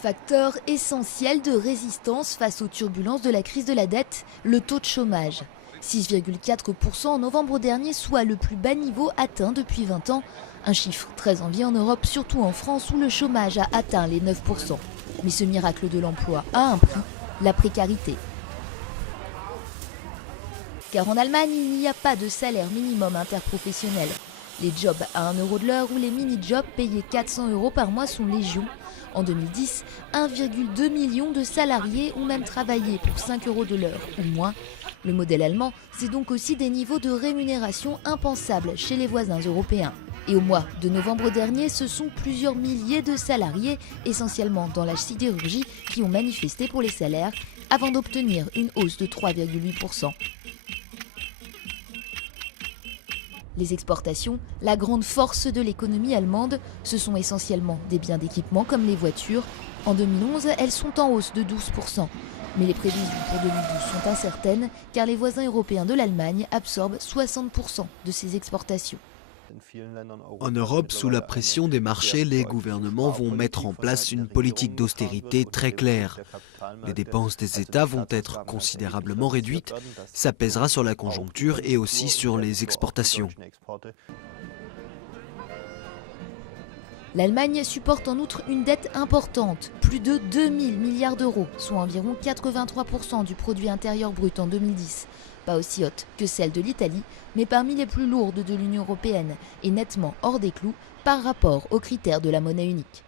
Facteur essentiel de résistance face aux turbulences de la crise de la dette, le taux de chômage. 6,4% en novembre dernier, soit le plus bas niveau atteint depuis 20 ans. Un chiffre très envié en Europe, surtout en France où le chômage a atteint les 9%. Mais ce miracle de l'emploi a un prix, la précarité. Car en Allemagne, il n'y a pas de salaire minimum interprofessionnel. Les jobs à 1 euro de l'heure ou les mini-jobs payés 400 € par mois sont légion. En 2010, 1,2 million de salariés ont même travaillé pour 5 € de l'heure ou moins. Le modèle allemand, c'est donc aussi des niveaux de rémunération impensables chez les voisins européens. Et au mois de novembre dernier, ce sont plusieurs milliers de salariés, essentiellement dans la sidérurgie, qui ont manifesté pour les salaires avant d'obtenir une hausse de 3,8%. Les exportations, la grande force de l'économie allemande, ce sont essentiellement des biens d'équipement comme les voitures. En 2011, elles sont en hausse de 12%. Mais les prévisions pour 2012 sont incertaines car les voisins européens de l'Allemagne absorbent 60% de ces exportations. En Europe, sous la pression des marchés, les gouvernements vont mettre en place une politique d'austérité très claire. Les dépenses des États vont être considérablement réduites. Ça pèsera sur la conjoncture et aussi sur les exportations. L'Allemagne supporte en outre une dette importante, plus de 2000 milliards d'euros, soit environ 83% du produit intérieur brut en 2010. Pas aussi haute que celle de l'Italie, mais parmi les plus lourdes de l'Union européenne et nettement hors des clous par rapport aux critères de la monnaie unique.